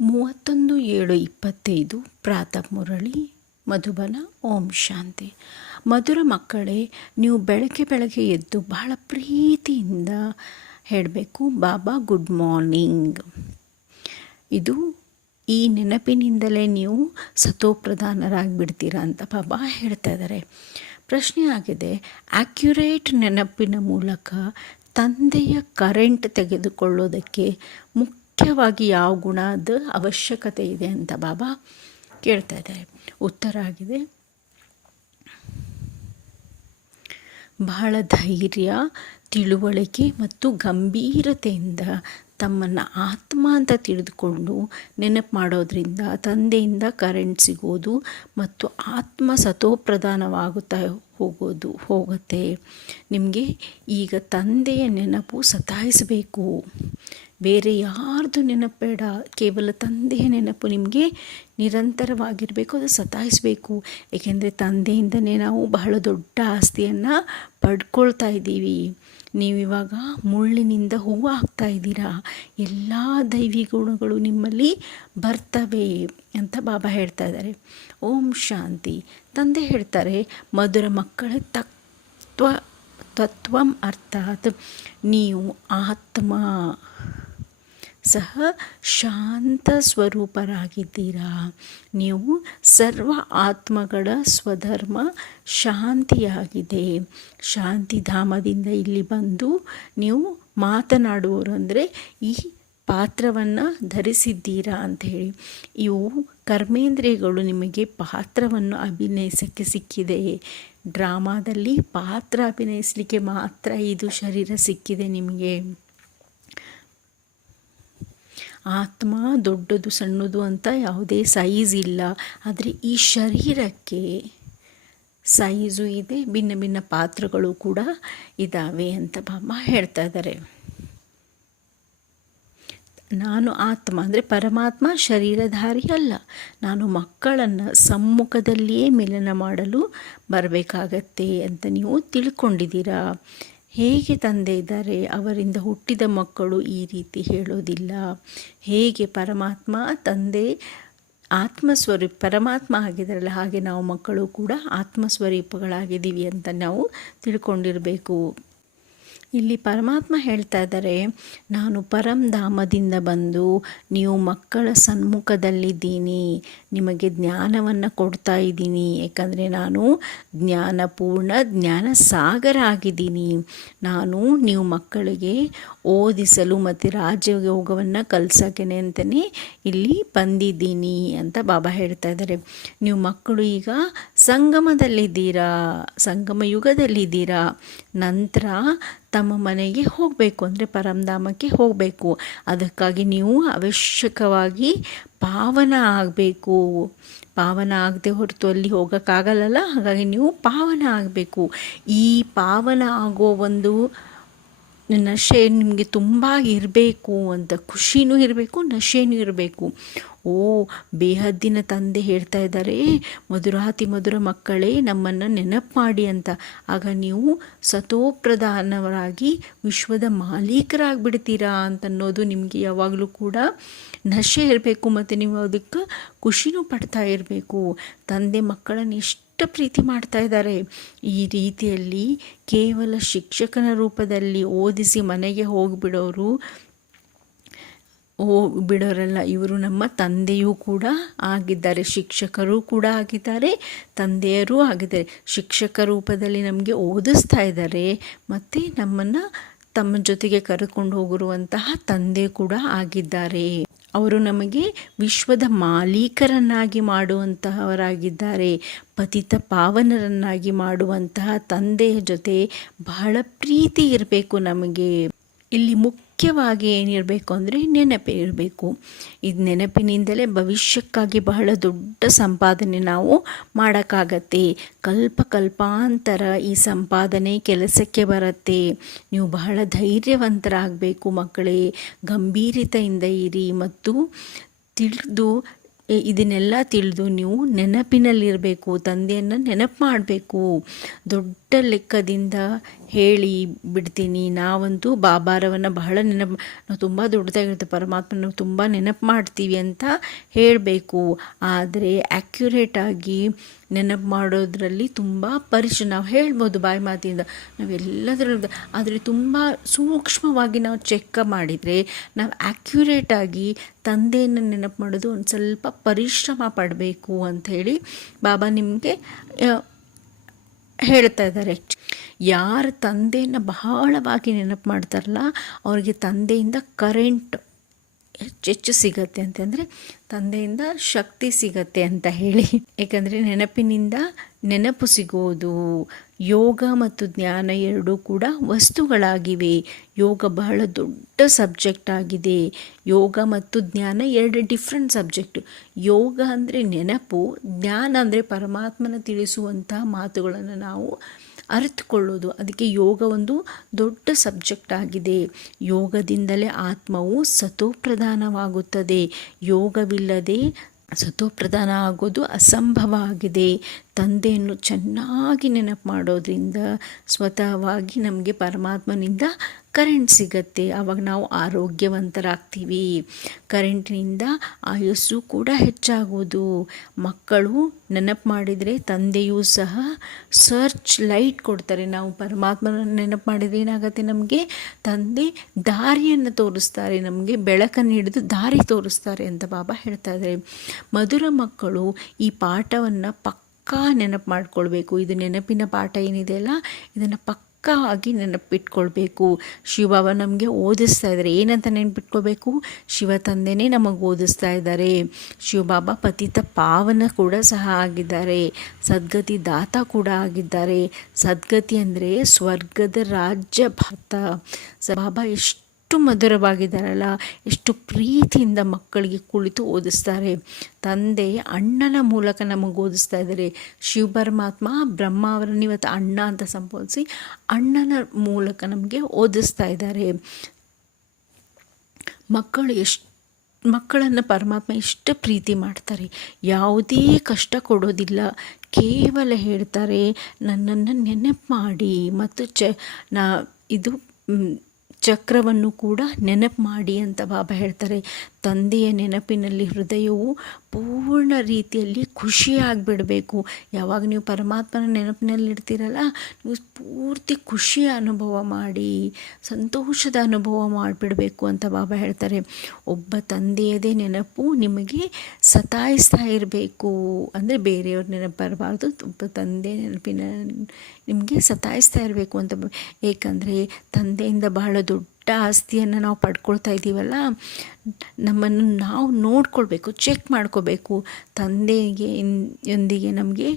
ಮೂವತ್ತೊಂದು ಏಳು ಇಪ್ಪತ್ತೈದು, ಪ್ರಾತಃ ಮುರಳಿ, ಮಧುಬನ, ಓಂ ಶಾಂತಿ. ಮಧುರ ಮಕ್ಕಳೇ, ನೀವು ಬೆಳಗ್ಗೆ ಬೆಳಗ್ಗೆ ಎದ್ದು ಬಹಳ ಪ್ರೀತಿಯಿಂದ ಹೇಳಬೇಕು, ಬಾಬಾ, ಗುಡ್ ಮಾರ್ನಿಂಗ್. ಇದು ಈ ನೆನಪಿನಿಂದಲೇ ನೀವು ಸತೋಪ್ರಧಾನರಾಗಿಬಿಡ್ತೀರಾ ಅಂತ ಬಾಬಾ ಹೇಳ್ತಾ ಇದ್ದಾರೆ. ಪ್ರಶ್ನೆ ಆಗಿದೆ, ಆಕ್ಯುರೇಟ್ ನೆನಪಿನ ಮೂಲಕ ತಂದೆಯ ಕರೆಂಟ್ ತೆಗೆದುಕೊಳ್ಳೋದಕ್ಕೆ ಮುಖ್ಯವಾಗಿ ಯಾವ ಗುಣದ ಅವಶ್ಯಕತೆ ಇದೆ ಅಂತ ಬಾಬಾ ಕೇಳ್ತಾ ಇದ್ದಾರೆ. ಉತ್ತರ ಆಗಿದೆ. ಬಹಳ ಧೈರ್ಯ, ತಿಳುವಳಿಕೆ ಮತ್ತು ಗಂಭೀರತೆಯಿಂದ ತಮ್ಮನ್ನು ಆತ್ಮ ಅಂತ ತಿಳಿದುಕೊಂಡು ನೆನಪು ಮಾಡೋದ್ರಿಂದ, ತಂದೆಯಿಂದ ಕರೆಂಟ್ ಸಿಗೋದು ಮತ್ತು ಆತ್ಮ ಸತೋಪ್ರಧಾನವಾಗುತ್ತಾ ಹೋಗೋದು, ಹೋಗುತ್ತೆ. ನಿಮಗೆ ಈಗ ತಂದೆಯ ನೆನಪು ಸತಾಯಿಸಬೇಕು. ಬೇರೆ ಯಾರ್ದು ನೆನಪೇಡ, ಕೇವಲ ತಂದೆಯ ನೆನಪು ನಿಮಗೆ ನಿರಂತರವಾಗಿರಬೇಕು, ಅದು ಸತಾಯಿಸಬೇಕು. ಏಕೆಂದರೆ ತಂದೆಯಿಂದನೇ ನಾವು ಬಹಳ ದೊಡ್ಡ ಆಸ್ತಿಯನ್ನು ಪಡ್ಕೊಳ್ತಾ ಇದ್ದೀವಿ. ನೀವಿವಾಗ ಮುಳ್ಳಿನಿಂದ ಹೂವು ಹಾಕ್ತಾ ಇದ್ದೀರಾ? ಎಲ್ಲ ದೈವಿ ಗುಣಗಳು ನಿಮ್ಮಲ್ಲಿ ಬರ್ತವೆ ಅಂತ ಬಾಬಾ ಹೇಳ್ತಾ ಇದ್ದಾರೆ. ಓಂ ಶಾಂತಿ. ತಂದೆ ಹೇಳ್ತಾರೆ, ಮಧುರ ಮಕ್ಕಳ ತತ್ವ ತತ್ವಂ ಅರ್ಥಾತ್. ನೀವು ಆತ್ಮ ಸಹ ಶಾಂತ ಸ್ವರೂಪರಾಗಿದ್ದೀರಾ? ನೀವು ಸರ್ವ ಆತ್ಮಗಳ ಸ್ವಧರ್ಮ ಶಾಂತಿಯಾಗಿದೆ. ಶಾಂತಿಧಾಮದಿಂದ ಇಲ್ಲಿ ಬಂದು ನೀವು ಮಾತನಾಡುವವರು ಅಂದರೆ ಈ ಪಾತ್ರವನ್ನು ಧರಿಸಿದ್ದೀರಾ ಅಂತ ಹೇಳಿ ಇವು ಕರ್ಮೇಂದ್ರಿಯಗಳು ನಿಮಗೆ ಪಾತ್ರವನ್ನು ಅಭಿನಯಿಸೋಕ್ಕೆ ಸಿಕ್ಕಿದೆ. ಡ್ರಾಮಾದಲ್ಲಿ ಪಾತ್ರ ಅಭಿನಯಿಸಲಿಕ್ಕೆ ಮಾತ್ರ ಇದು ಶರೀರ ಸಿಕ್ಕಿದೆ ನಿಮಗೆ. ಆತ್ಮ ದೊಡ್ಡದು ಸಣ್ಣದು ಅಂತ ಯಾವುದೇ ಸೈಜ್ ಇಲ್ಲ. ಆದರೆ ಈ ಶರೀರಕ್ಕೆ ಸೈಜು ಇದೆ, ಭಿನ್ನ ಭಿನ್ನ ಪಾತ್ರಗಳು ಕೂಡ ಇದ್ದಾವೆ ಅಂತ ಬಾಬಾ ಹೇಳ್ತಾ ಇದ್ದಾರೆ ನಾನು ಆತ್ಮ ಅಂದರೆ ಪರಮಾತ್ಮ ಶರೀರಧಾರಿ ಅಲ್ಲ. ನಾನು ಮಕ್ಕಳನ್ನು ಸಮ್ಮುಖದಲ್ಲಿಯೇ ಮಿಲನ ಮಾಡಲು ಬರಬೇಕಾಗತ್ತೆ ಅಂತ ನೀವು ತಿಳ್ಕೊಂಡಿದ್ದೀರಾ? ಹೇಗೆ ತಂದೆ ಇದ್ದಾರೆ? ಅವರಿಂದ ಹುಟ್ಟಿದ ಮಕ್ಕಳು ಈ ರೀತಿ ಹೇಳೋದಿಲ್ಲ. ಹೇಗೆ ಪರಮಾತ್ಮ ತಂದೆ ಆತ್ಮಸ್ವರೂಪ, ಪರಮಾತ್ಮ ಆಗಿದ್ದಾರಲ್ಲ, ಹಾಗೆ ನಾವು ಮಕ್ಕಳು ಕೂಡ ಆತ್ಮಸ್ವರೂಪಗಳಾಗಿದ್ದೀವಿ ಅಂತ ನಾವು ತಿಳ್ಕೊಂಡಿರಬೇಕು. ಇಲ್ಲಿ ಪರಮಾತ್ಮ ಹೇಳ್ತಾ ಇದ್ದಾರೆ, ನಾನು ಪರಂಧಾಮದಿಂದ ಬಂದು ನೀವು ಮಕ್ಕಳ ಸನ್ಮುಖದಲ್ಲಿದ್ದೀನಿ, ನಿಮಗೆ ಜ್ಞಾನವನ್ನು ಕೊಡ್ತಾ ಇದ್ದೀನಿ. ಯಾಕಂದರೆ ನಾನು ಜ್ಞಾನಪೂರ್ಣ ಜ್ಞಾನ ಸಾಗರ ಆಗಿದ್ದೀನಿ. ನಾನು ನೀವು ಮಕ್ಕಳಿಗೆ ಓದಿಸಲು ಮತ್ತು ರಾಜಯೋಗವನ್ನು ಕಲಿಸೋಕೆ ಅಂತಲೇ ಇಲ್ಲಿ ಬಂದಿದ್ದೀನಿ ಅಂತ ಬಾಬಾ ಹೇಳ್ತಾ ಇದ್ದಾರೆ. ನೀವು ಮಕ್ಕಳು ಈಗ ಸಂಗಮದಲ್ಲಿದ್ದೀರಾ, ಸಂಗಮ ಯುಗದಲ್ಲಿದ್ದೀರಾ, ನಂತರ ತಮ್ಮ ಮನೆಗೆ ಹೋಗಬೇಕು, ಅಂದರೆ ಪರಮಧಾಮಕ್ಕೆ ಹೋಗಬೇಕು. ಅದಕ್ಕಾಗಿ ನೀವು ಅವಶ್ಯಕವಾಗಿ ಪಾವನ ಆಗಬೇಕು. ಪಾವನ ಆಗದೆ ಹೊರತು ಅಲ್ಲಿ ಹೋಗೋಕ್ಕಾಗಲ್ಲಲ್ಲ? ಹಾಗಾಗಿ ನೀವು ಪಾವನ ಆಗಬೇಕು. ಈ ಪಾವನ ಆಗೋ ಒಂದು ನಶೆ ನಿಮಗೆ ತುಂಬ ಇರಬೇಕು ಅಂತ, ಖುಷಿನೂ ಇರಬೇಕು, ನಶೆನೂ ಇರಬೇಕು. ಓ, ಬೇಹದ್ದಿನ ತಂದೆ ಹೇಳ್ತಾ ಇದ್ದಾರೆ ಮಧುರಾತಿ ಮಧುರ ಮಕ್ಕಳೇ, ನಮ್ಮನ್ನು ನೆನಪು ಮಾಡಿ ಅಂತ. ಆಗ ನೀವು ಸತೋಪ್ರಧಾನವರಾಗಿ ವಿಶ್ವದ ಮಾಲೀಕರಾಗಿಬಿಡ್ತೀರಾ ಅಂತನ್ನೋದು ನಿಮಗೆ ಯಾವಾಗಲೂ ಕೂಡ ನಶೆ ಇರಬೇಕು, ಮತ್ತು ನೀವು ಅದಕ್ಕೆ ಖುಷಿನೂ ಪಡ್ತಾ ಇರಬೇಕು. ತಂದೆ ಮಕ್ಕಳನ್ನು ಎಷ್ಟು ಪ್ರೀತಿ ಮಾಡ್ತಾ ಇದ್ದಾರೆ. ಈ ರೀತಿಯಲ್ಲಿ ಕೇವಲ ಶಿಕ್ಷಕನ ರೂಪದಲ್ಲಿ ಓದಿಸಿ ಮನೆಗೆ ಹೋಗಿಬಿಡೋರು ಬಿಡೋರಲ್ಲ ಇವರು ನಮ್ಮ ತಂದೆಯೂ ಕೂಡ ಆಗಿದ್ದಾರೆ, ಶಿಕ್ಷಕರು ಕೂಡ ಆಗಿದ್ದಾರೆ, ತಂದೆಯರೂ ಆಗಿದ್ದಾರೆ. ಶಿಕ್ಷಕ ರೂಪದಲ್ಲಿ ನಮಗೆ ಓದಿಸ್ತಾ ಇದ್ದಾರೆ, ಮತ್ತು ನಮ್ಮನ್ನು ತಮ್ಮ ಜೊತೆಗೆ ಕರೆದುಕೊಂಡು ಹೋಗಿರುವಂತಹ ತಂದೆ ಕೂಡ ಆಗಿದ್ದಾರೆ. ಅವರು ನಮಗೆ ವಿಶ್ವದ ಮಾಲೀಕರನ್ನಾಗಿ ಮಾಡುವಂತಹವರಾಗಿದ್ದಾರೆ. ಪತಿತ ಪಾವನರನ್ನಾಗಿ ಮಾಡುವಂತಹ ತಂದೆಯ ಜೊತೆ ಬಹಳ ಪ್ರೀತಿ ಇರಬೇಕು ನಮಗೆ. ಇಲ್ಲಿ ಮುಖ್ಯವಾಗಿ ಏನಿರಬೇಕು ಅಂದರೆ ನೆನಪೇ ಇರಬೇಕು. ಇದು ನೆನಪಿನಿಂದಲೇ ಭವಿಷ್ಯಕ್ಕಾಗಿ ಬಹಳ ದೊಡ್ಡ ಸಂಪಾದನೆ ನಾವು ಮಾಡೋಕ್ಕಾಗತ್ತೆ. ಕಲ್ಪ ಕಲ್ಪಾಂತರ ಈ ಸಂಪಾದನೆ ಕೆಲಸಕ್ಕೆ ಬರುತ್ತೆ. ನೀವು ಬಹಳ ಧೈರ್ಯವಂತರಾಗಬೇಕು ಮಕ್ಕಳೇ. ಗಂಭೀರತೆಯಿಂದ ಇರಿ ಮತ್ತು ತಿಳಿದು ಇದನ್ನೆಲ್ಲ ತಿಳಿದು ನೀವು ನೆನಪಿನಲ್ಲಿರಬೇಕು, ತಂದೆಯನ್ನು ನೆನಪು ಮಾಡಬೇಕು. ದೊಡ್ಡ ಲೆಕ್ಕದಿಂದ ಹೇಳಿ ಬಿಡ್ತೀನಿ. ನಾವಂತೂ ಬಾಬಾರವನ್ನು ಬಹಳ ನೆನಪು, ನಾವು ತುಂಬ ದೊಡ್ಡದಾಗಿರುತ್ತೆ. ಪರಮಾತ್ಮನ ತುಂಬ ನೆನಪು ಮಾಡ್ತೀವಿ ಅಂತ ಹೇಳಬೇಕು. ಆದರೆ ಆ್ಯಕ್ಯುರೇಟಾಗಿ ನೆನಪು ಮಾಡೋದ್ರಲ್ಲಿ ತುಂಬ ಪರಿಚಯ. ನಾವು ಹೇಳ್ಬೋದು ಬಾಯಿ ಮಾತಿಂದ. ನಾವೆಲ್ಲದರಲ್ಲೂ ಆದರೆ ತುಂಬ ಸೂಕ್ಷ್ಮವಾಗಿ ನಾವು ಚೆಕ್ ಮಾಡಿದರೆ ನಾವು ಆ್ಯಕ್ಯುರೇಟಾಗಿ ತಂದೆಯನ್ನು ನೆನಪು ಮಾಡೋದು ಒಂದು ಸ್ವಲ್ಪ ಪರಿಶ್ರಮ ಪಡಬೇಕು ಅಂಥೇಳಿ ಬಾಬಾ ನಿಮಗೆ ಹೇಳ್ತಾ ಇದ್ದಾರೆ. ಯಾರ ತಂದೆಯನ್ನು ಬಹಳವಾಗಿ ನೆನಪು ಮಾಡ್ತಾರಲ್ಲ, ಅವರಿಗೆ ತಂದೆಯಿಂದ ಕರೆಂಟ್ ಹೆಚ್ಚೆಚ್ಚು ಸಿಗತ್ತೆ ಅಂತಂದರೆ, ತಂದೆಯಿಂದ ಶಕ್ತಿ ಸಿಗತ್ತೆ ಅಂತ ಹೇಳಿ. ಏಕೆಂದರೆ ನೆನಪಿನಿಂದ ನೆನಪು ಸಿಗೋದು ಯೋಗ ಮತ್ತು ಜ್ಞಾನ ಎರಡೂ ಕೂಡ ವಸ್ತುಗಳಾಗಿವೆ. ಯೋಗ ಬಹಳ ದೊಡ್ಡ ಸಬ್ಜೆಕ್ಟ್ ಆಗಿದೆ. ಯೋಗ ಮತ್ತು ಜ್ಞಾನ ಎರಡು ಡಿಫ್ರೆಂಟ್ ಸಬ್ಜೆಕ್ಟು. ಯೋಗ ಅಂದರೆ ನೆನಪು ಜ್ಞಾನ ಅಂದರೆ ಪರಮಾತ್ಮನ ತಿಳಿಸುವಂತಹ ಮಾತುಗಳನ್ನು ನಾವು ಅರಿತುಕೊಳ್ಳೋದು. ಅದಕ್ಕೆ ಯೋಗ ಒಂದು ದೊಡ್ಡ ಸಬ್ಜೆಕ್ಟ್ ಆಗಿದೆ. ಯೋಗದಿಂದಲೇ ಆತ್ಮವು ಸತೋಪ್ರಧಾನವಾಗುತ್ತದೆ. ಯೋಗವಿಲ್ಲದೆ ಸತೋಪ್ರಧಾನ ಆಗೋದು ಅಸಂಭವ ಆಗಿದೆ. ತಂದೆಯನ್ನು ಚೆನ್ನಾಗಿ ನೆನಪು ಮಾಡೋದ್ರಿಂದ, ಸ್ವತಃವಾಗಿ ನಮಗೆ ಪರಮಾತ್ಮನಿಂದ ಕರೆಂಟ್ ಸಿಗತ್ತೆ. ಆವಾಗ ನಾವು ಆರೋಗ್ಯವಂತರಾಗ್ತೀವಿ. ಕರೆಂಟಿನಿಂದ ಆಯಸ್ಸು ಕೂಡ ಹೆಚ್ಚಾಗುವುದು ಮಕ್ಕಳು ನೆನಪು ಮಾಡಿದರೆ ತಂದೆಯೂ ಸಹ ಸರ್ಚ್ ಲೈಟ್ ಕೊಡ್ತಾರೆ. ನಾವು ಪರಮಾತ್ಮನ ನೆನಪು ಮಾಡಿದರೆ ಏನಾಗುತ್ತೆ ನಮಗೆ? ತಂದೆ ದಾರಿಯನ್ನು ತೋರಿಸ್ತಾರೆ. ನಮಗೆ ಬೆಳಕನ್ನು ಹಿಡಿದು ದಾರಿ ತೋರಿಸ್ತಾರೆ ಅಂತ ಬಾಬಾ ಹೇಳ್ತಾ ಇದ್ದಾರೆ. ಮಧುರ ಮಕ್ಕಳು ಈ ಪಾಠವನ್ನು ಪಕ್ಕ ಪಕ್ಕಾ ನೆನಪು ಮಾಡ್ಕೊಳ್ಬೇಕು. ಇದು ನೆನಪಿನ ಪಾಠ ಏನಿದೆಯಲ್ಲ ಇದನ್ನು ಪಕ್ಕಾ ಆಗಿ ನೆನಪಿಟ್ಕೊಳ್ಬೇಕು. ಶಿವ ನಮಗೆ ಓದಿಸ್ತಾ ಇದ್ದಾರೆ ಏನಂತ ನೆನಪಿಟ್ಕೋಬೇಕು ಶಿವ ತಂದೆನೇ ನಮಗೆ ಓದಿಸ್ತಾ ಇದ್ದಾರೆ ಶಿವಬಾಬಾ ಪತಿತ ಪಾವನ ಕೂಡ ಸಹ ಆಗಿದ್ದಾರೆ. ಸದ್ಗತಿ ದಾತ ಕೂಡ ಆಗಿದ್ದಾರೆ. ಸದ್ಗತಿ ಅಂದರೆ ಸ್ವರ್ಗದ ರಾಜ್ಯ ಭಾತ ಬಾಬಾ ಎಷ್ಟು ಎಷ್ಟು ಮಧುರವಾಗಿದ್ದಾರಲ್ಲ, ಎಷ್ಟು ಪ್ರೀತಿಯಿಂದ ಮಕ್ಕಳಿಗೆ ಕುಳಿತು ಓದಿಸ್ತಾರೆ. ತಂದೆ ಅಣ್ಣನ ಮೂಲಕ ನಮಗೆ ಓದಿಸ್ತಾ ಇದ್ದಾರೆ. ಶಿವ ಪರಮಾತ್ಮ ಬ್ರಹ್ಮ ಅವರನ್ನು ಇವತ್ತು ಅಣ್ಣ ಅಂತ ಸಂಬೋಧಿಸಿ ಅಣ್ಣನ ಮೂಲಕ ನಮಗೆ ಓದಿಸ್ತಾ ಇದ್ದಾರೆ. ಮಕ್ಕಳು ಎಷ್ಟು, ಮಕ್ಕಳನ್ನು ಪರಮಾತ್ಮ ಎಷ್ಟು ಪ್ರೀತಿ ಮಾಡ್ತಾರೆ. ಯಾವುದೇ ಕಷ್ಟ ಕೊಡೋದಿಲ್ಲ. ಕೇವಲ ಹೇಳ್ತಾರೆ, ನನ್ನನ್ನು ನೆನಪು ಮಾಡಿ ಮತ್ತು ಚ, ನಾ ಇದು ಚಕ್ರವನ್ನು ಕೂಡ ನೆನಪು ಮಾಡಿ ಅಂತ ಬಾಬಾ ಹೇಳ್ತಾರೆ. ತಂದೆಯ ನೆನಪಿನಲ್ಲಿ ಹೃದಯವು ಪೂರ್ಣ ರೀತಿಯಲ್ಲಿ ಖುಷಿಯಾಗಿಬಿಡಬೇಕು ಯಾವಾಗ ನೀವು ಪರಮಾತ್ಮನ ನೆನಪಿನಲ್ಲಿರ್ತೀರಲ್ಲ ನೀವು ಪೂರ್ತಿ ಖುಷಿಯ ಅನುಭವ ಮಾಡಿ, ಸಂತೋಷದ ಅನುಭವ ಮಾಡಿಬಿಡಬೇಕು ಅಂತ ಬಾಬಾ ಹೇಳ್ತಾರೆ. ಒಬ್ಬ ತಂದೆಯದೇ ನೆನಪು ನಿಮಗೆ ಸತಾಯಿಸ್ತಾ ಇರಬೇಕು. ಅಂದರೆ ಬೇರೆಯವ್ರ ನೆನಪು ಬರಬಾರ್ದು, ಒಬ್ಬ ತಂದೆ ನೆನಪಿನ ನಿಮಗೆ ಸತಾಯಿಸ್ತಾ ಇರಬೇಕು ಅಂತ. ಏಕೆಂದರೆ ತಂದೆಯಿಂದ ಬಹಳ ದೊಡ್ಡ ಆಸ್ತಿಯನ್ನು ನಾವು ಪಡ್ಕೊಳ್ತಾ ಇದ್ದೀವಲ್ಲ ನಮ್ಮನ್ನು ನಾವು ನೋಡ್ಕೊಳ್ಬೇಕು ಚೆಕ್ ಮಾಡ್ಕೋಬೇಕು ತಂದೆಗೆ ಯೊಂದಿಗೆ ನಮಗೆ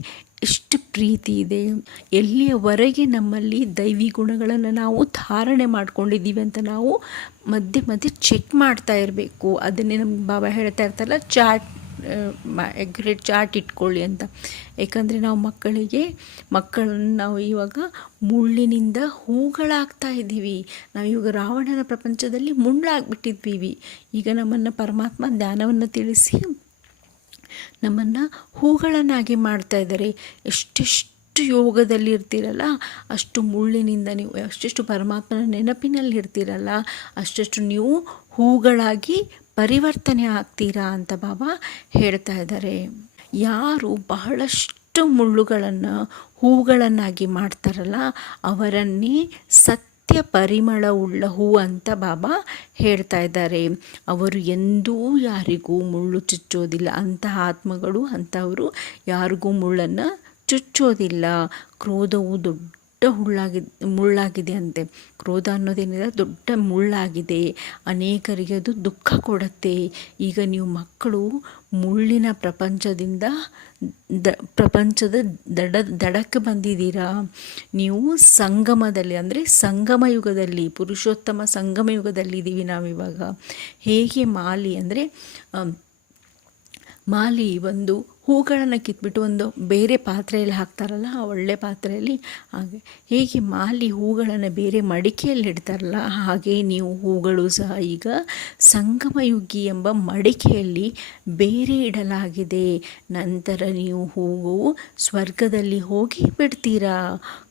ಎಷ್ಟು ಪ್ರೀತಿ ಇದೆ. ಎಲ್ಲಿಯವರೆಗೆ ನಮ್ಮಲ್ಲಿ ದೈವಿ ಗುಣಗಳನ್ನು ನಾವು ಧಾರಣೆ ಮಾಡ್ಕೊಂಡಿದ್ದೀವಿ ಅಂತ ನಾವು ಮಧ್ಯೆ ಮಧ್ಯೆ ಚೆಕ್ ಮಾಡ್ತಾ ಇರಬೇಕು. ಅದನ್ನೇ ನಮ್ಮ ಬಾಬಾ ಹೇಳ್ತಾ ಇರ್ತಾರಲ್ಲ ಚಾಟ್ ಎಗ್ರೆಟ್ ಚಾಟ್ ಇಟ್ಕೊಳ್ಳಿ ಅಂತ. ಯಾಕಂದರೆ ನಾವು ಮಕ್ಕಳಿಗೆ ಮಕ್ಕಳನ್ನು ನಾವು ಇವಾಗ ಮುಳ್ಳಿನಿಂದ ಹೂಗಳಾಗ್ತಾ ಇದ್ದೀವಿ. ನಾವು ಇವಾಗ ರಾವಣನ ಪ್ರಪಂಚದಲ್ಲಿ ಮುಳ್ಳಾಗ್ಬಿಟ್ಟಿದ್ದೀವಿ. ಈಗ ನಮ್ಮನ್ನು ಪರಮಾತ್ಮ ಧ್ಯಾನವನ್ನು ತಿಳಿಸಿ ನಮ್ಮನ್ನು ಹೂಗಳನ್ನಾಗಿ ಮಾಡ್ತಾ ಇದ್ದಾರೆ. ಎಷ್ಟೆಷ್ಟು ಯೋಗದಲ್ಲಿ ಇರ್ತೀರಲ್ಲ, ಅಷ್ಟು ಮುಳ್ಳಿನಿಂದ ನೀವು, ಅಷ್ಟೆಷ್ಟು ಪರಮಾತ್ಮನ ನೆನಪಿನಲ್ಲಿ ಇರ್ತೀರಲ್ಲ, ಅಷ್ಟೆಷ್ಟು ನೀವು ಹೂಗಳಾಗಿ ಪರಿವರ್ತನೆ ಆಗ್ತೀರಾ ಅಂತ ಬಾಬಾ ಹೇಳ್ತಾ ಇದ್ದಾರೆ. ಯಾರು ಬಹಳಷ್ಟು ಮುಳ್ಳುಗಳನ್ನು, ಹೂಗಳನ್ನಾಗಿ ಮಾಡ್ತಾರಲ್ಲ, ಅವರನ್ನೇ ಸತ್ಯ ಪರಿಮಳವುಳ್ಳ ಹೂ ಅಂತ ಬಾಬಾ ಹೇಳ್ತಾ ಇದ್ದಾರೆ. ಅವರು ಎಂದೂ ಯಾರಿಗೂ ಮುಳ್ಳು ಚುಚ್ಚೋದಿಲ್ಲ. ಅಂತಹ ಆತ್ಮಗಳು ಅಂಥವರು ಯಾರಿಗೂ ಮುಳ್ಳನ್ನು ಚುಚ್ಚೋದಿಲ್ಲ. ಕ್ರೋಧವು ದೊಡ್ಡ ದೊಡ್ಡ ಹುಳ್ಳಾಗಿ, ಮುಳ್ಳಾಗಿದೆ ಅಂತೆ. ಕ್ರೋಧ ಅನ್ನೋದೇನಿದೆ? ದೊಡ್ಡ ಮುಳ್ಳಾಗಿದೆ. ಅನೇಕರಿಗೆ ಅದು ದುಃಖ ಕೊಡುತ್ತೆ. ಈಗ ನೀವು ಮಕ್ಕಳು ಮುಳ್ಳಿನ ಪ್ರಪಂಚದಿಂದ ದ, ಪ್ರಪಂಚದ ದಡ, ದಡಕ್ಕೆ ಬಂದಿದ್ದೀರಾ? ನೀವು ಸಂಗಮದಲ್ಲಿ, ಅಂದರೆ ಸಂಗಮ ಯುಗದಲ್ಲಿ, ಪುರುಷೋತ್ತಮ ಸಂಗಮ ಯುಗದಲ್ಲಿ ಇದ್ದೀವಿ ನಾವಿವಾಗ. ಹೇಗೆ ಮಾಲಿ ಅಂದರೆ ಮಾಲಿ ಒಂದು ಹೂಗಳನ್ನು ಕಿತ್ಬಿಟ್ಟು ಒಂದು ಬೇರೆ ಪಾತ್ರೆಯಲ್ಲಿ ಹಾಕ್ತಾರಲ್ಲ, ಆ ಒಳ್ಳೆ ಪಾತ್ರೆಯಲ್ಲಿ. ಹಾಗೆ ಹೇಗೆ ಮಾಲಿ ಹೂಗಳನ್ನು ಬೇರೆ ಮಡಿಕೆಯಲ್ಲಿ ಇಡ್ತಾರಲ್ಲ, ಹಾಗೆ ನೀವು ಹೂಗಳು ಸಹ ಈಗ ಸಂಗಮಯುಗಿ ಎಂಬ ಮಡಿಕೆಯಲ್ಲಿ ಬೇರೆ ಇಡಲಾಗಿದೆ. ನಂತರ ನೀವು ಹೂವು ಸ್ವರ್ಗದಲ್ಲಿ ಹೋಗಿ ಬಿಡ್ತೀರಾ?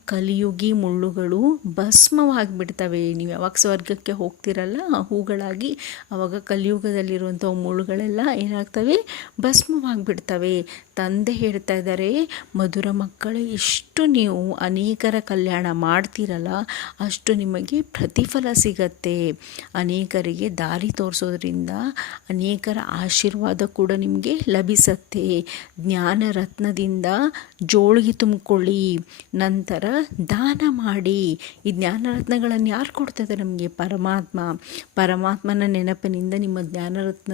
ಕಲಿಯುಗಿ ಮುಳ್ಳುಗಳು ಭಸ್ಮವಾಗಿಬಿಡ್ತವೆ. ನೀವು ಯಾವಾಗ ಸ್ವರ್ಗಕ್ಕೆ ಹೋಗ್ತಿರಲ್ಲ, ಹೂಗಳಾಗಿ ಆವಾಗ ಕಲಿಯುಗದಲ್ಲಿರುವಂಥ ಮುಳ್ಳುಗಳೆಲ್ಲ ಏನಾಗ್ತವೆ? ಭಸ್ಮವಾಗಿಬಿಡ್ತವೆ. ತಂದೆ ಹೇಳ್ತಾ ಇದ್ದಾರೆ, ಮಧುರ ಮಕ್ಕಳು ಎಷ್ಟು ನೀವು ಅನೇಕರ ಕಲ್ಯಾಣ ಮಾಡ್ತೀರಲ್ಲ, ಅಷ್ಟು ನಿಮಗೆ ಪ್ರತಿಫಲ ಸಿಗತ್ತೆ. ಅನೇಕರಿಗೆ ದಾರಿ ತೋರಿಸೋದ್ರಿಂದ ಅನೇಕರ ಆಶೀರ್ವಾದ ಕೂಡ ನಿಮಗೆ ಲಭಿಸತ್ತೆ. ಜ್ಞಾನ ರತ್ನದಿಂದ ಜೋಳಿಗೆ ತುಂಬಿಕೊಳ್ಳಿ. ನಂತರ ದಾನ ಮಾಡಿ. ಈ ಜ್ಞಾನರತ್ನಗಳನ್ನು ಯಾರು ಕೊಡ್ತಾ ನಮಗೆ? ಪರಮಾತ್ಮ. ಪರಮಾತ್ಮನ ನೆನಪಿನಿಂದ ನಿಮ್ಮ ಜ್ಞಾನರತ್ನ,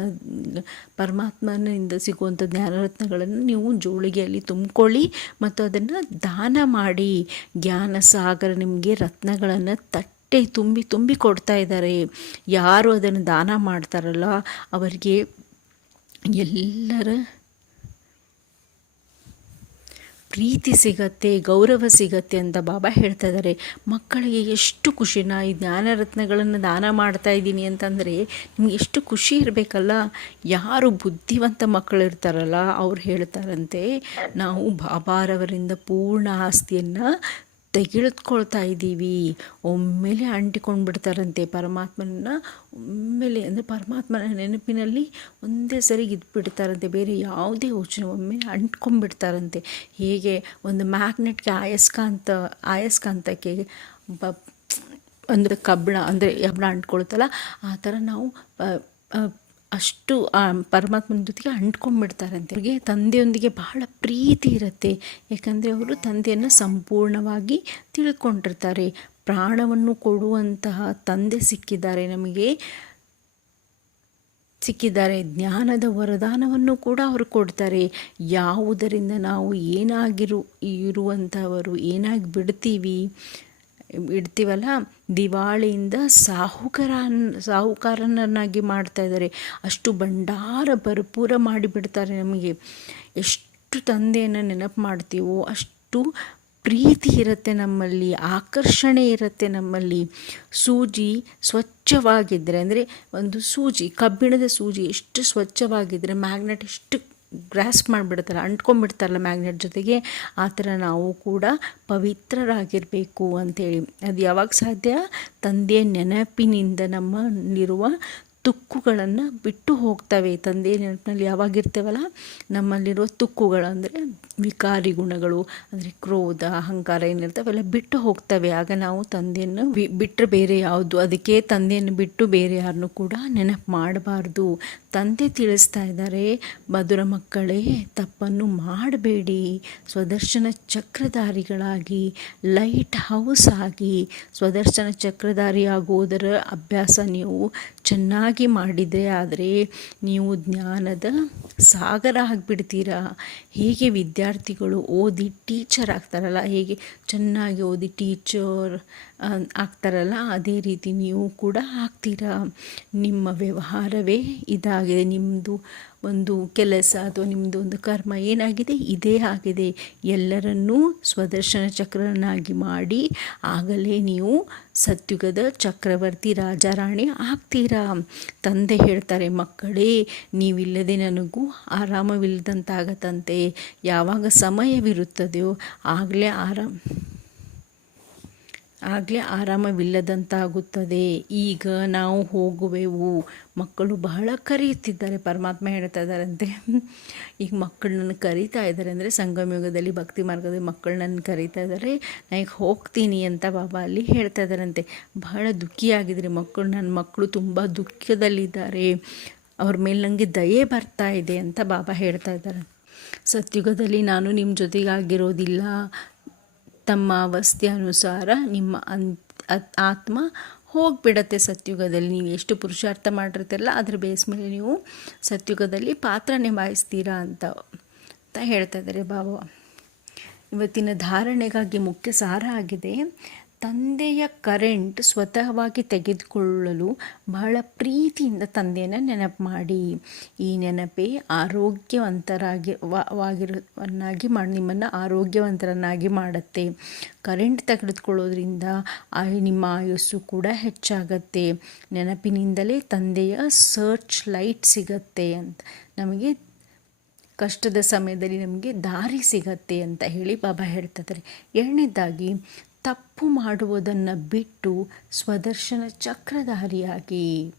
ಪರಮಾತ್ಮನಿಂದ ಸಿಗುವಂಥ ಜ್ಞಾನರತ್ನಗಳನ್ನು ನೀವು ಜೋಳಿಗೆಯಲ್ಲಿ ತುಂಬಿಕೊಳ್ಳಿ ಮತ್ತು ಅದನ್ನು ದಾನ ಮಾಡಿ. ಜ್ಞಾನ ಸಾಗರ ನಿಮಗೆ ರತ್ನಗಳನ್ನು ತಟ್ಟೆ ತುಂಬಿ ತುಂಬಿ ಕೊಡ್ತಾ ಇದ್ದಾರೆ. ಯಾರು ಅದನ್ನು ದಾನ ಮಾಡ್ತಾರಲ್ಲ, ಅವರಿಗೆ ಎಲ್ಲರ ಪ್ರೀತಿ ಸಿಗತ್ತೆ, ಗೌರವ ಸಿಗತ್ತೆ ಅಂತ ಬಾಬಾ ಹೇಳ್ತಾ ಇದ್ದಾರೆ ಮಕ್ಕಳಿಗೆ ಎಷ್ಟು ಖುಷಿ ನಾ ಈ ಜ್ಞಾನರತ್ನಗಳನ್ನು ದಾನ ಮಾಡ್ತಾ ಇದ್ದೀನಿ ಅಂತಂದರೆ ನಿಮ್ಗೆ ಎಷ್ಟು ಖುಷಿ ಇರಬೇಕಲ್ಲ? ಯಾರು ಬುದ್ಧಿವಂತ ಮಕ್ಕಳು ಇರ್ತಾರಲ್ಲ ಅವ್ರು ಹೇಳ್ತಾರಂತೆ, ನಾವು ಬಾಬಾರವರಿಂದ ಪೂರ್ಣ ಆಸ್ತಿಯನ್ನು ತೆಗೆದುಕೊಳ್ತಾ ಇದ್ದೀವಿ. ಒಮ್ಮೆಲೆ ಅಂಟಿಕೊಂಡು ಬಿಡ್ತಾರಂತೆ ಪರಮಾತ್ಮನ ಒಮ್ಮೆಲೆ ಅಂದರೆ ಪರಮಾತ್ಮನ ನೆನಪಿನಲ್ಲಿ ಒಂದೇ ಸರಿ ಇದ್ಬಿಡ್ತಾರಂತೆ. ಬೇರೆ ಯಾವುದೇ ಯೋಚನೆ ಒಮ್ಮೆ ಅಂಟ್ಕೊಂಡ್ಬಿಡ್ತಾರಂತೆ. ಹೇಗೆ ಒಂದು ಮ್ಯಾಗ್ನೆಟ್ಗೆ ಆಯಸ್ಕಾಂತ ಆಯಸ್ಕಾಂತಕ್ಕೆ ಬ, ಅಂದರೆ ಕಬ್ಬಣ ಅಂದರೆ ಕಬ್ಬಣ ಅಂಟ್ಕೊಳ್ತಲ್ಲ, ಆ ಥರ ನಾವು ಅಷ್ಟು ಪರಮಾತ್ಮನ ಜೊತೆಗೆ ಅಂಟ್ಕೊಂಡ್ಬಿಡ್ತಾರಂತೆ ಅವ್ರಿಗೆ ತಂದೆಯೊಂದಿಗೆ ಬಹಳ ಪ್ರೀತಿ ಇರುತ್ತೆ. ಯಾಕಂದರೆ ಅವರು ತಂದೆಯನ್ನು ಸಂಪೂರ್ಣವಾಗಿ ತಿಳ್ಕೊಂಡಿರ್ತಾರೆ. ಪ್ರಾಣವನ್ನು ಕೊಡುವಂತಹ ತಂದೆ ಸಿಕ್ಕಿದ್ದಾರೆ ನಮಗೆ. ಸಿಕ್ಕಿದ್ದಾರೆ. ಜ್ಞಾನದ ವರದಾನವನ್ನು ಕೂಡ ಅವರು ಕೊಡ್ತಾರೆ. ಯಾವುದರಿಂದ ನಾವು ಏನಾಗಿರು ಇರುವಂಥವರು ಏನಾಗಿ ಬಿಡ್ತೀವಿ? ಇಡ್ತೀವಲ್ಲ? ದಿವಾಳಿಯಿಂದ ಸಾಹುಕಾರ ಸಾಹುಕಾರನನ್ನಾಗಿ ಮಾಡ್ತಾ ಇದ್ದಾರೆ. ಅಷ್ಟು ಭಂಡಾರ ಭರ್ಪೂರ ಮಾಡಿಬಿಡ್ತಾರೆ ನಮಗೆ. ಎಷ್ಟು ತಂದೆಯನ್ನು ನೆನಪು ಮಾಡ್ತೀವೋ, ಅಷ್ಟು ಪ್ರೀತಿ ಇರುತ್ತೆ ನಮ್ಮಲ್ಲಿ, ಆಕರ್ಷಣೆ ಇರುತ್ತೆ ನಮ್ಮಲ್ಲಿ. ಸೂಜಿ ಸ್ವಚ್ಛವಾಗಿದ್ದರೆ ಅಂದರೆ ಒಂದು ಸೂಜಿ, ಕಬ್ಬಿಣದ ಸೂಜಿ ಎಷ್ಟು ಸ್ವಚ್ಛವಾಗಿದ್ದರೆ ಮ್ಯಾಗ್ನೆಟ್ ಎಷ್ಟು ಗ್ರಾಸ್ಪ್ ಮಾಡಿಬಿಡ್ತಾರಲ್ಲ ಅಂಟ್ಕೊಂಡ್ಬಿಡ್ತಾರಲ್ಲ ಮ್ಯಾಗ್ನೆಟ್ ಜೊತೆಗೆ, ಆ ಥರ ನಾವು ಕೂಡ ಪವಿತ್ರರಾಗಿರಬೇಕು ಅಂಥೇಳಿ. ಅದು ಯಾವಾಗ ಸಾಧ್ಯ? ತಂದೆಯ ನೆನಪಿನಿಂದ ನಮ್ಮಲ್ಲಿರುವ ತುಕ್ಕುಗಳನ್ನು ಬಿಟ್ಟು ಹೋಗ್ತವೆ. ತಂದೆ ನೆನಪಿನಲ್ಲಿ ಯಾವಾಗಿರ್ತೇವಲ್ಲ? ನಮ್ಮಲ್ಲಿರುವ ತುಕ್ಕುಗಳು ಅಂದರೆ ವಿಕಾರಿ ಗುಣಗಳು, ಅಂದರೆ ಕ್ರೋಧ, ಅಹಂಕಾರ ಏನಿರ್ತವೆ ಅವೆಲ್ಲ ಬಿಟ್ಟು ಹೋಗ್ತವೆ. ಆಗ ನಾವು ತಂದೆಯನ್ನು ಬಿಟ್ಟರೆ ಬೇರೆ ಯಾವುದು? ಅದಕ್ಕೆ ತಂದೆಯನ್ನು ಬಿಟ್ಟು ಬೇರೆ ಯಾರನ್ನು ಕೂಡ ನೆನಪು ಮಾಡಬಾರ್ದು. ತಂದೆ ತಿಳಿಸ್ತಾ ಇದ್ದಾರೆ, ಮಧುರ ಮಕ್ಕಳೇ, ತಪ್ಪನ್ನು ಮಾಡಬೇಡಿ. ಸ್ವದರ್ಶನ ಚಕ್ರಧಾರಿಗಳಾಗಿ, ಲೈಟ್ ಹೌಸ್ ಆಗಿ, ಸ್ವದರ್ಶನ ಚಕ್ರಧಾರಿ ಆಗುವುದರ ಅಭ್ಯಾಸ ನೀವು ಚೆನ್ನಾಗಿ ಮಾಡಿದರೆ ಆದರೆ ನೀವು ಜ್ಞಾನದ ಸಾಗರ ಆಗಿಬಿಡ್ತೀರಾ? ಹೇಗೆ ವಿದ್ಯಾರ್ಥಿಗಳು ಓದಿ ಟೀಚರ್ ಆಗ್ತಾರಲ್ಲ, ಹೇಗೆ ಚೆನ್ನಾಗಿ ಓದಿ ಟೀಚರ್ ಆಗ್ತಾರಲ್ಲ, ಅದೇ ರೀತಿ ನೀವು ಕೂಡ ಆಗ್ತೀರಾ? ನಿಮ್ಮ ವ್ಯವಹಾರವೇ ಇದಾಗಿದೆ. ನಿಮ್ಮದು ಒಂದು ಕೆಲಸ ಅಥವಾ ನಿಮ್ಮದು ಒಂದು ಕರ್ಮ ಏನಾಗಿದೆ? ಇದೇ ಆಗಿದೆ. ಎಲ್ಲರನ್ನೂ ಸ್ವದರ್ಶನ ಚಕ್ರನಾಗಿ ಮಾಡಿ ಆಗಲೇ ನೀವು ಸತ್ಯುಗದ ಚಕ್ರವರ್ತಿ ರಾಜಾರಾಣಿ ಆಗ್ತೀರಾ? ತಂದೆ ಹೇಳ್ತಾರೆ ಮಕ್ಕಳೇ ನೀವಿಲ್ಲದೆ ನನಗೂ ಆರಾಮವಿಲ್ಲದಂತಾಗತ್ತಂತೆ. ಯಾವಾಗ ಸಮಯವಿರುತ್ತದೆಯೋ ಆಗಲೇ ಆರಾಮ ಆಗಲೇ ಆರಾಮವಿಲ್ಲದಂತಾಗುತ್ತದೆ. ಈಗ ನಾವು ಹೋಗುವೆವು. ಮಕ್ಕಳು ಬಹಳ ಕರೆಯುತ್ತಿದ್ದಾರೆ. ಪರಮಾತ್ಮ ಹೇಳ್ತಾ ಇದ್ದಾರಂತೆ ಈಗ ಮಕ್ಕಳು ನನ್ನ ಕರೀತಾ ಇದ್ದಾರೆ ಅಂದರೆ ಸಂಗಮಯುಗದಲ್ಲಿ ಭಕ್ತಿ ಮಾರ್ಗದಲ್ಲಿ ಮಕ್ಕಳು ನನ್ನ ಕರೀತಾ ಇದ್ದಾರೆ. ನಾ ಈಗ ಹೋಗ್ತೀನಿ ಅಂತ ಬಾಬಾ ಅಲ್ಲಿ ಹೇಳ್ತಾ ಇದ್ದಾರಂತೆ. ಬಹಳ ದುಃಖಿಯಾಗಿದ್ರಿ ಮಕ್ಕಳು. ನನ್ನ ಮಕ್ಕಳು ತುಂಬ ದುಃಖದಲ್ಲಿದ್ದಾರೆ ಅವ್ರ ಮೇಲೆ ನನಗೆ ದಯೆ ಬರ್ತಾ ಇದೆ ಅಂತ ಬಾಬಾ ಹೇಳ್ತಾ ಇದ್ದಾರೆ. ಸತ್ಯುಗದಲ್ಲಿ ನಾನು ನಿಮ್ಮ ಜೊತೆಗಾಗಿರೋದಿಲ್ಲ ತಮ್ಮ ಅವಸ್ಥೆ ಅನುಸಾರ ನಿಮ್ಮ ಆತ್ಮ ಹೋಗಿಬಿಡತ್ತೆ ಸತ್ಯುಗದಲ್ಲಿ. ನೀವು ಎಷ್ಟು ಪುರುಷಾರ್ಥ ಮಾಡಿರ್ತೀರಲ್ಲ, ಅದ್ರ ಬೇಸ್ ಮೇಲೆ ನೀವು ಸತ್ಯುಗದಲ್ಲಿ ಪಾತ್ರ ನಿಭಾಯಿಸ್ತೀರಾ ಅಂತ ಅಂತ ಹೇಳ್ತಾ ಇದ್ದಾರೆ ಬಾಬಾ ಇವತ್ತಿನ ಧಾರಣೆಗಾಗಿ ಮುಖ್ಯ ಸಾರ ಆಗಿದೆ. ತಂದೆಯ ಕರೆಂಟ್ ಸ್ವತಃವಾಗಿ ತೆಗೆದುಕೊಳ್ಳಲು ಬಹಳ ಪ್ರೀತಿಯಿಂದ ತಂದೆಯನ್ನು ನೆನಪು ಮಾಡಿ. ಈ ನೆನಪೇ ಆರೋಗ್ಯವಂತರಾಗಿ ವಾಗಿರುವನ್ನಾಗಿ ಮಾಡಿ, ನಿಮ್ಮನ್ನು ಆರೋಗ್ಯವಂತರನ್ನಾಗಿ ಮಾಡುತ್ತೆ. ಕರೆಂಟ್ ತೆಗೆದುಕೊಳ್ಳೋದ್ರಿಂದ ನಿಮ್ಮ ಆಯಸ್ಸು ಕೂಡ ಹೆಚ್ಚಾಗತ್ತೆ. ನೆನಪಿನಿಂದಲೇ ತಂದೆಯ ಸರ್ಚ್ ಲೈಟ್ ಸಿಗತ್ತೆ ಅಂತ. ನಮಗೆ ಕಷ್ಟದ ಸಮಯದಲ್ಲಿ ನಮಗೆ ದಾರಿ ಸಿಗತ್ತೆ ಅಂತ ಹೇಳಿ ಬಾಬಾ ಹೇಳ್ತಿದ್ದಾರೆ ಎರಡನೇದಾಗಿ ತಪ್ಪು ಮಾಡುವುದನ್ನು ಬಿಟ್ಟು ಸ್ವದರ್ಶನ ಚಕ್ರಧಾರಿಯಾಗಿ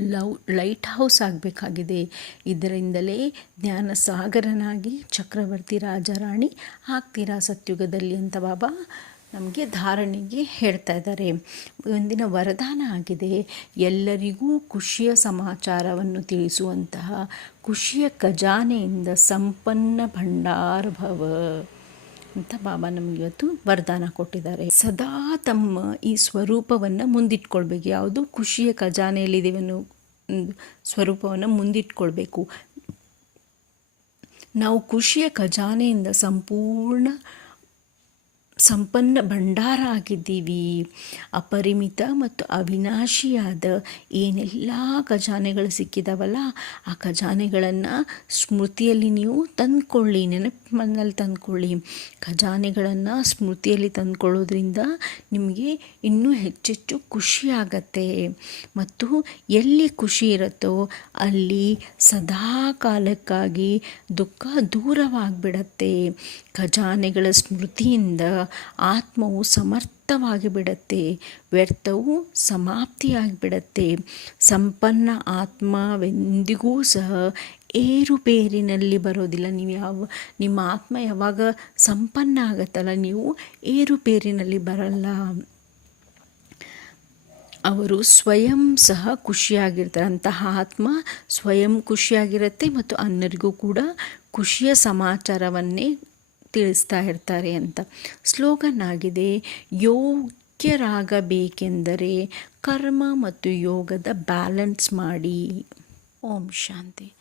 ಲವ್, ಲೈಟ್ ಹೌಸ್ ಆಗಬೇಕಾಗಿದೆ. ಇದರಿಂದಲೇ ಜ್ಞಾನ ಸಾಗರನಾಗಿ ಚಕ್ರವರ್ತಿ ರಾಜರಾಣಿ ಆಗ್ತೀರಾ ಸತ್ಯುಗದಲ್ಲಿ ಅಂತ ಬಾಬಾ ನಮಗೆ ಧಾರಣೆಗೆ ಹೇಳ್ತಾ ಇದ್ದಾರೆ. ಒಂದಿನ ವರದಾನ ಆಗಿದೆ. ಎಲ್ಲರಿಗೂ ಖುಷಿಯ ಸಮಾಚಾರವನ್ನು ತಿಳಿಸುವಂತಹ ಖುಷಿಯ ಖಜಾನೆಯಿಂದ ಸಂಪನ್ನ ಭಂಡಾರ ಭವ. ಅಂತ ಬಾಬಾ ನಮಗಿವತ್ತು ವರದಾನ ಕೊಟ್ಟಿದ್ದಾರೆ. ಸದಾ ತಮ್ಮ ಈ ಸ್ವರೂಪವನ್ನು ಮುಂದಿಟ್ಕೊಳ್ಬೇಕು. ಯಾವುದು ಖುಷಿಯ ಖಜಾನೆಯಲ್ಲಿದ್ದೇವೆ ಅನ್ನೋ ಸ್ವರೂಪವನ್ನು ಮುಂದಿಟ್ಕೊಳ್ಬೇಕು. ನಾವು ಖುಷಿಯ ಖಜಾನೆಯಿಂದ ಸಂಪೂರ್ಣ ಸಂಪನ್ನ ಭಂಡಾರ ಆಗಿದ್ದೀವಿ. ಅಪರಿಮಿತ ಮತ್ತು ಅವಿನಾಶಿಯಾದ ಏನೆಲ್ಲ ಖಜಾನೆಗಳು ಸಿಕ್ಕಿದಾವಲ್ಲ, ಆ ಖಜಾನೆಗಳನ್ನು ಸ್ಮೃತಿಯಲ್ಲಿ ನೀವು ತಂದ್ಕೊಳ್ಳಿ ನೆನಪಿನಲ್ಲಿ ತಂದ್ಕೊಳ್ಳಿ. ಖಜಾನೆಗಳನ್ನು ಸ್ಮೃತಿಯಲ್ಲಿ ತಂದ್ಕೊಳ್ಳೋದ್ರಿಂದ ನಿಮಗೆ ಇನ್ನೂ ಹೆಚ್ಚೆಚ್ಚು ಖುಷಿ ಆಗತ್ತೆ. ಮತ್ತು ಎಲ್ಲಿ ಖುಷಿ ಇರುತ್ತೋ ಅಲ್ಲಿ ಸದಾ ಕಾಲಕ್ಕಾಗಿ ದುಃಖ ದೂರವಾಗಿಬಿಡತ್ತೆ. ಖಜಾನೆಗಳ ಸ್ಮೃತಿಯಿಂದ ಆತ್ಮವು ಸಮರ್ಥವಾಗಿ ಬಿಡತ್ತೆ, ವ್ಯರ್ಥವು ಸಮಾಪ್ತಿಯಾಗಿಬಿಡತ್ತೆ. ಸಂಪನ್ನ ಆತ್ಮವೆಂದಿಗೂ ಸಹ ಏರುಪೇರಿನಲ್ಲಿ ಬರೋದಿಲ್ಲ. ನೀವು ಯಾವ, ನಿಮ್ಮ ಆತ್ಮ ಯಾವಾಗ ಸಂಪನ್ನ ಆಗತ್ತಲ್ಲ, ನೀವು ಏರುಪೇರಿನಲ್ಲಿ ಬರಲ್ಲ. ಅವರು ಸ್ವಯಂ ಸಹ ಖುಷಿಯಾಗಿರ್ತಾರೆ. ಅಂತಹ ಆತ್ಮ ಸ್ವಯಂ ಖುಷಿಯಾಗಿರುತ್ತೆ ಮತ್ತು ಅನ್ನರಿಗೂ ಕೂಡ ಖುಷಿಯ ಸಮಾಚಾರವನ್ನೇ ತಿಳಿಸ್ತಾ ಇರ್ತಾರೆ ಅಂತ. ಸ್ಲೋಗನ್ ಆಗಿದೆ ಯೋಗ್ಯರಾಗಬೇಕೆಂದರೆ ಕರ್ಮ ಮತ್ತು ಯೋಗದ ಬ್ಯಾಲೆನ್ಸ್ ಮಾಡಿ. ಓಂ ಶಾಂತಿ.